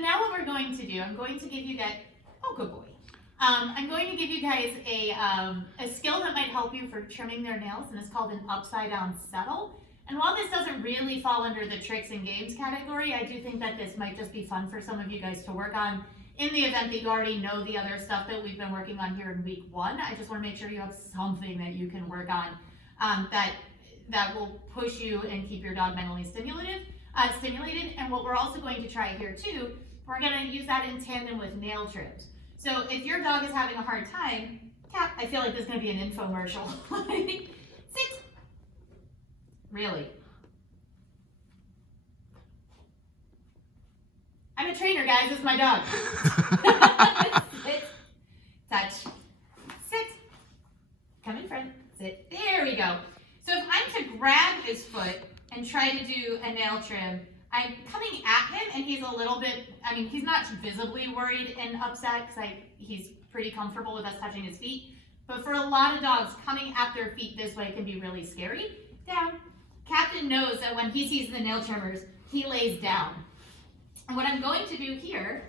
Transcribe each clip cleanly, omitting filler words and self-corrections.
now what we're going to do, I'm going to give you guys, oh good boy. I'm going to give you guys a skill that might help you for trimming their nails, and it's called an upside down settle. And while this doesn't really fall under the tricks and games category, I do think that this might just be fun for some of you guys to work on in the event that you already know the other stuff that we've been working on here in week 1. I just want to make sure you have something that you can work on that will push you and keep your dog mentally stimulated. And what we're also going to try here too, we're going to use that in tandem with nail trims. So if your dog is having a hard time, tap. I feel like this is going to be an infomercial. Sit. Really? I'm a trainer, guys. This is my dog. Sit. Touch. Sit. Come in front. Sit. There we go. So if I'm to grab his foot and try to do a nail trim, I'm coming at him and he's a little bit, I mean, he's not visibly worried and upset because he's pretty comfortable with us touching his feet. But for a lot of dogs, coming at their feet this way can be really scary. Down. Captain knows that when he sees the nail trimmers, he lays down. And what I'm going to do here,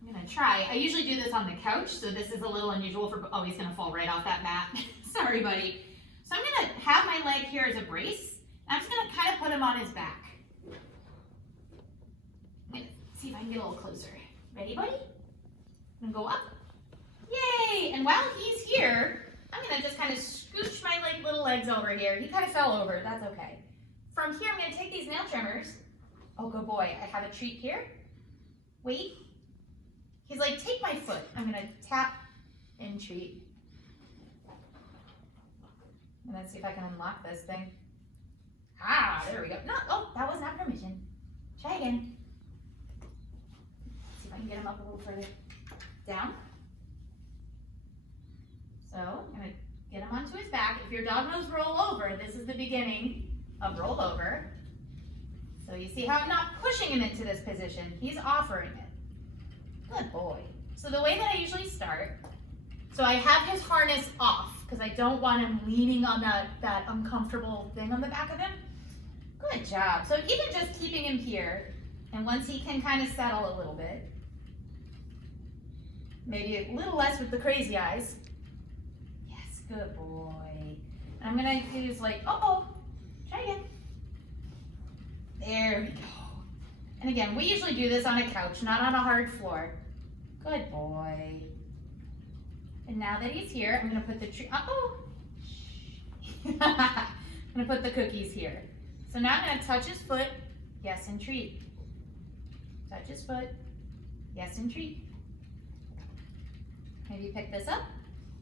I'm going to try. I usually do this on the couch, so this is a little unusual for, oh, he's going to fall right off that mat. Sorry, buddy. So I'm going to have my leg here as a brace. I'm just going to kind of put him on his back. I'm going to see if I can get a little closer. Ready, buddy? I'm going to go up. Yay! And while he's here, I'm going to just kind of scooch my little legs over here. He kind of fell over. That's okay. From here, I'm going to take these nail trimmers. Oh, good boy. I have a treat here. Wait. He's like, take my foot. I'm going to tap and treat. And let's see if I can unlock this thing. Ah, there we go. No, oh, that was not permission. Try again. Let's see if I can get him up a little further. Down. So I'm going to get him onto his back. If your dog knows roll over, this is the beginning of roll over. So you see how I'm not pushing him into this position. He's offering it. Good boy. So the way that I usually start, so I have his harness off because I don't want him leaning on that uncomfortable thing on the back of him. Good job. So even just keeping him here, and once he can kind of settle a little bit, maybe a little less with the crazy eyes. Yes, good boy. And I'm gonna use like, uh-oh, try again. There we go. And again, we usually do this on a couch, not on a hard floor. Good boy. And now that he's here, I'm gonna put the tree, uh-oh. I'm gonna put the cookies here. So now I'm gonna touch his foot, yes, and treat. Touch his foot, yes, and treat. Maybe pick this up.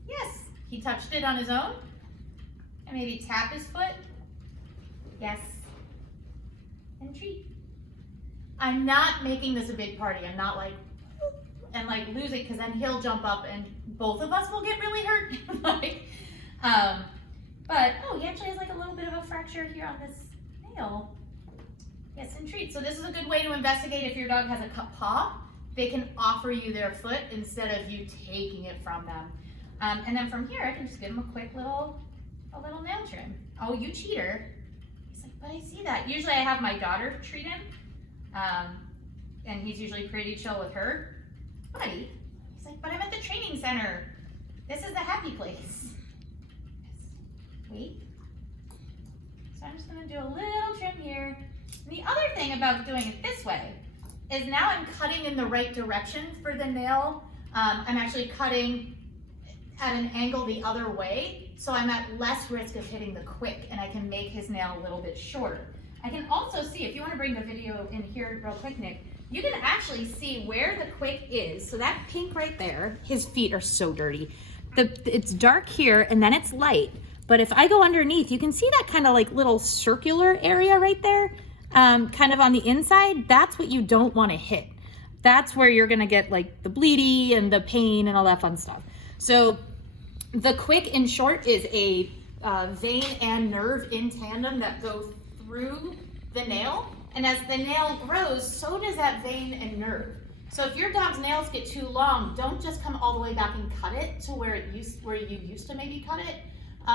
Yes, he touched it on his own. And maybe tap his foot, yes, and treat. I'm not making this a big party. I'm not like, and like lose it, because then he'll jump up and both of us will get really hurt. But, oh, he actually has like a little bit of a fracture here on this nail. Yes, and treat. So this is a good way to investigate if your dog has a cut paw. They can offer you their foot instead of you taking it from them. And then from here, I can just give him a quick little nail trim. Oh, you cheater. He's like, but I see that. Usually I have my daughter treat him. And he's usually pretty chill with her. Buddy, he's like, but I'm at the training center. This is the happy place. Yes. Wait. So I'm just gonna do a little trim here. And the other thing about doing it this way is now I'm cutting in the right direction for the nail. I'm actually cutting at an angle the other way, so I'm at less risk of hitting the quick, and I can make his nail a little bit shorter. I can also see, if you want to bring the video in here real quick, Nick, you can actually see where the quick is. So that pink right there, his feet are so dirty. It's dark here and then it's light. But if I go underneath, you can see that kind of like little circular area right there, kind of on the inside. That's what you don't want to hit. That's where you're gonna get like the bleedy and the pain and all that fun stuff. So the quick, in short, is a vein and nerve in tandem that go through the nail. And as the nail grows, so does that vein and nerve. So if your dog's nails get too long, don't just come all the way back and cut it to where you used to maybe cut it,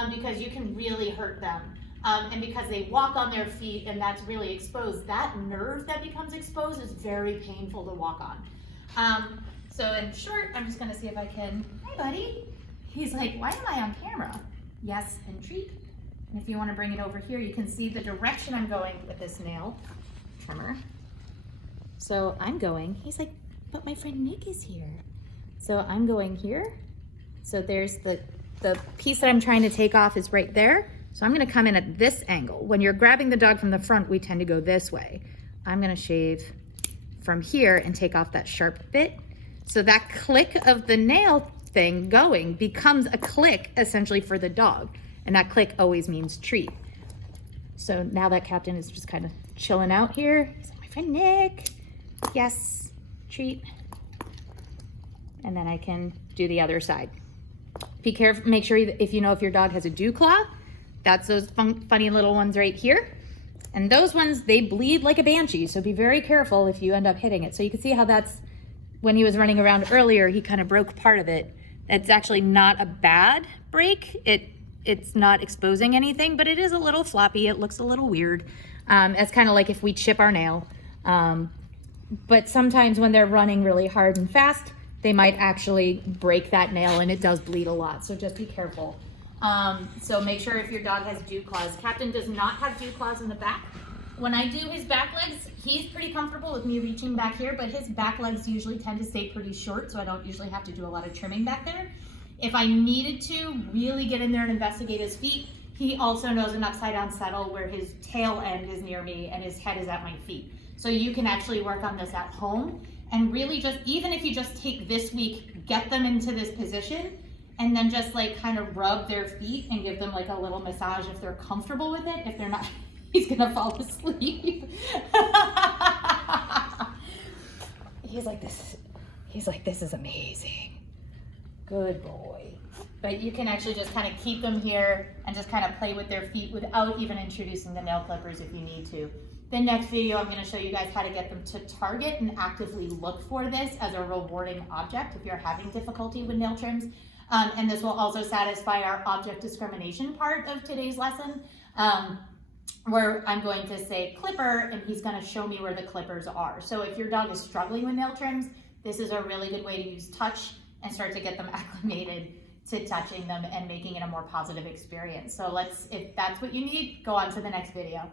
because you can really hurt them. And because they walk on their feet and that's really exposed, that nerve that becomes exposed is very painful to walk on. So in short, I'm just gonna see if I can, hey buddy. He's like, why am I on camera? Yes, and treat. And if you wanna bring it over here, you can see the direction I'm going with this nail trimmer. So I'm going, he's like, but my friend Nick is here. So I'm going here. So there's the piece that I'm trying to take off is right there. So I'm gonna come in at this angle. When you're grabbing the dog from the front, we tend to go this way. I'm gonna shave from here and take off that sharp bit. So that click of the nail thing going becomes a click essentially for the dog. And that click always means treat. So now that Captain is just kind of chilling out here. He's like, my friend Nick, yes, treat. And then I can do the other side. Be careful, make sure if you know if your dog has a dew claw, that's those funny little ones right here. And those ones, they bleed like a banshee. So be very careful if you end up hitting it. So you can see how that's, when he was running around earlier, he kind of broke part of it. It's actually not a bad break. It's not exposing anything, but it is a little floppy. It looks a little weird. It's kind of like if we chip our nail. But sometimes when they're running really hard and fast, they might actually break that nail and it does bleed a lot. So just be careful. So make sure if your dog has dew claws. Captain does not have dew claws in the back. When I do his back legs, he's pretty comfortable with me reaching back here, but his back legs usually tend to stay pretty short, so I don't usually have to do a lot of trimming back there. If I needed to really get in there and investigate his feet, he also knows an upside down settle where his tail end is near me and his head is at my feet. So you can actually work on this at home and really just, even if you just take this week, get them into this position and then just like kind of rub their feet and give them like a little massage if they're comfortable with it. If they're not, he's gonna fall asleep. He's like, this is amazing. Good boy. But you can actually just kind of keep them here and just kind of play with their feet without even introducing the nail clippers if you need to. The next video, I'm going to show you guys how to get them to target and actively look for this as a rewarding object if you're having difficulty with nail trims. And this will also satisfy our object discrimination part of today's lesson, where I'm going to say clipper and he's going to show me where the clippers are. So if your dog is struggling with nail trims, this is a really good way to use touch and start to get them acclimated to touching them and making it a more positive experience. So if that's what you need, go on to the next video.